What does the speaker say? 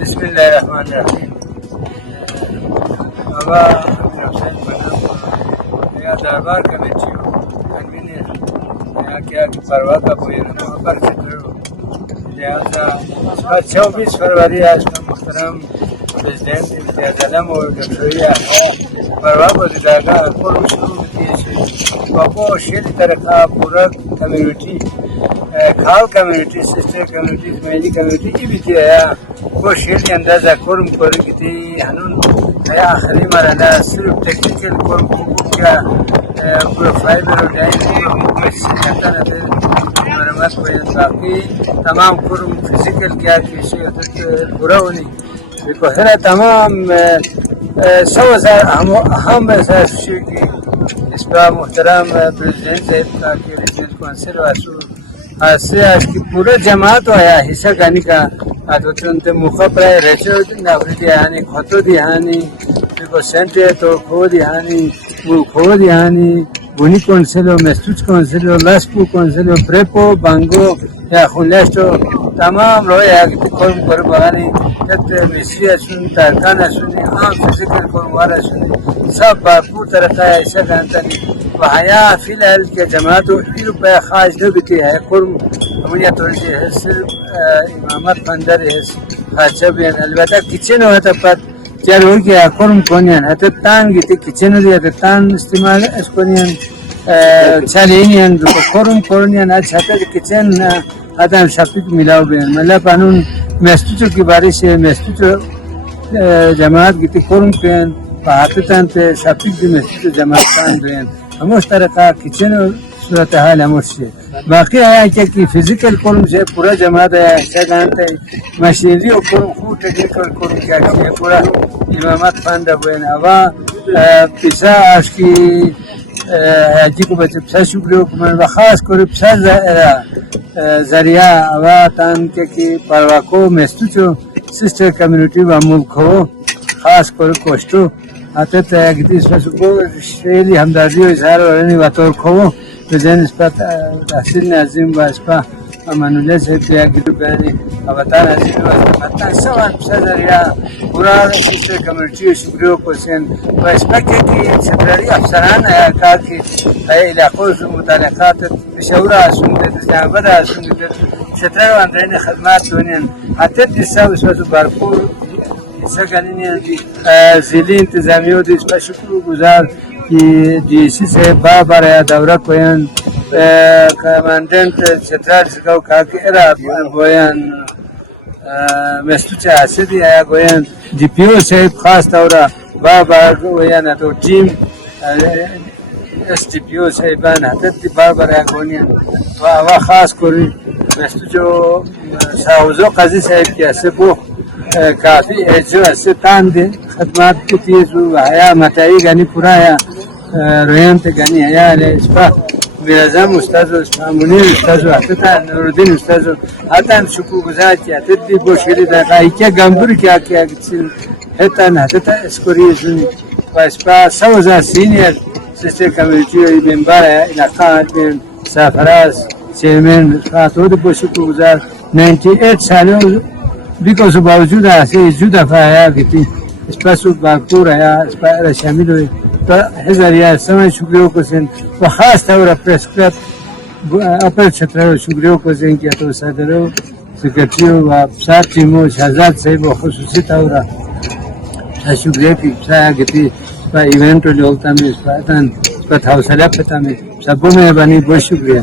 بسم الله الرحمن الرحیم. آقا امیر حسین بنام یا دربار کمیتی و کنوینر یا که پروا کا باید خبر کرد. لہذا 24 فروری از محترم پرزیدنت امتیاز علم و جمهوری پروا بودیدگاه پر شروع دیشه و با شیلی طرقه پورا کمیونیتی خال کمیونیتی سسٹر کمیونیتی میلی کمیونیتی ای بھی ہے وہ شیلی اندازہ کرم کر گئی ہنون ہے آخری مرحلہ صرف ٹیکنیکل کرم کو کیا پروفائل اور ڈائن سکتا ہے مرمت کو باقی تمام کرم فزیکل کیا کسی برا ہونی دیکھو ہے تمام 100,000 ہم ایسا کی اس پر محترم پریزیڈنٹ صاحب کا کہ ریجنل کونسل واسو سے آج کی پورا جماعت آیا حصہ گانی کا آدھوچنتے موقع پر رہچو نافری دیہانی خطو دیہانی دیکھو سینٹر تو کھو دیہانی وہ کھو دیہانی بونی کونسلو میستوچ کونسلو لاسپو کونسلو پریپو بانگو یا خونلیشتو تمام روی آگی کرم کرو بغانی جت مصری اسونی تارکان اسونی عام فزیکل کرموار اسونی سب بارپور طرقہ ایسا گانتانی وحیا فی الحال کے جماعت ایرو پہ خاص نو بیتی ہے کرم امونیہ توڑی سے ہے صرف امامت فندر ہے خاصہ بین البتہ کچن ہوتا پت چل ہو گیا کرم کونین حتی تان گیتی کچن ہو دیا تان استعمال اس کونین چالینین کرم کونین اچھا تا کچن حتی ہم شاپک ملاو بین ملا پانون میستوچو کی باری سے میستوچو جماعت گیتی کرم کن پاہتتان تے شاپک دی میستوچو جماعت کان بین ہموش طرقہ کچن صورتحال ہموش سے باقی آیا کہ فزیکل کرم سے پورا جماعت آیا ایسا گانتا ہے مشینری و کرم خوب ٹیکنیکل کرم کیا کہ پورا امامت فاندہ بین ہوا پیسا آج کی حاجی کو بچے پسا شکریو کمان و خاص کرو پسا ذریعہ ہوا تان کہ پرواکو میستوچو سسٹر کمیونٹی و ملک ہو خاص کرو کوشتو آتے تاگیتی اس پر سکو شیلی ہمدردی و اظہار ورنی وطور کھو تو جن اس پر تحصیل نظیم و اس پر امانولیہ سے تاگیتو بیانی اوطان عظیم و اتنا سوان پسا ذریعہ پورا سسٹر کمیونٹی و شکریو کو سین و اس پر کہ ستراری افسران ہے کہا کہ علاقوں سے متعلقات پشورہ سنتے جانبدہ سنتے سترار واندرین خدمات دونین آتے دیسا اس پر بارپور ضلعی انتظامیہ اس پر شکر گزار کہ ڈی سی سے بار آیا دورہ کوئن کمانڈنٹ سترار سکاو کہا کہ ارہ بوئن میستوچہ حسدی آیا گوئن ڈی پی او سے خاص دورہ بار گوئن تو ٹیم ایس ڈی پی او سے بان حدد دی بار آیا گوئن و خاص کوئی میستوچو شاوزو قضی صاحب کی حسد بو کافی ہے جو ایسے تان دے خدمات کی تیز حیا متائی گانی پورا ہے رویان تے گانی حیا ہے اس پر بیرازم استاذ و منیر استاذ و حتیتا نورالدین استاذ و حتیتا شکر گزار کیا تدی بوشیلی دقائی کیا گمبر کیا کسل حتیتا اسکوری سنی و اس پر 100,000 سینئر سسٹر کمیونٹی و ممبر ہے علاقہ سافراز چیئرمین خاتود بوشکر گزار 98 سالوں بیکو سے باوجود ایسے جو دفعہ آیا کہ اس پر سو باکور آیا اس پر شامل ہوئے تو ذریعہ سمجھ شکریوں کو سن و خاص طور پریس کلب اپر چھتر شکریوں کو سن کیا تو صدروں سیکرٹریوں و ساتھ ٹیموں شہزاد صاحب و خصوصی طور شکریہ کی سایہ گتی پر ایونٹ و لوگتا میں اس پر حوصلہ پتا میں سبوں میں بنی بہت شکریہ.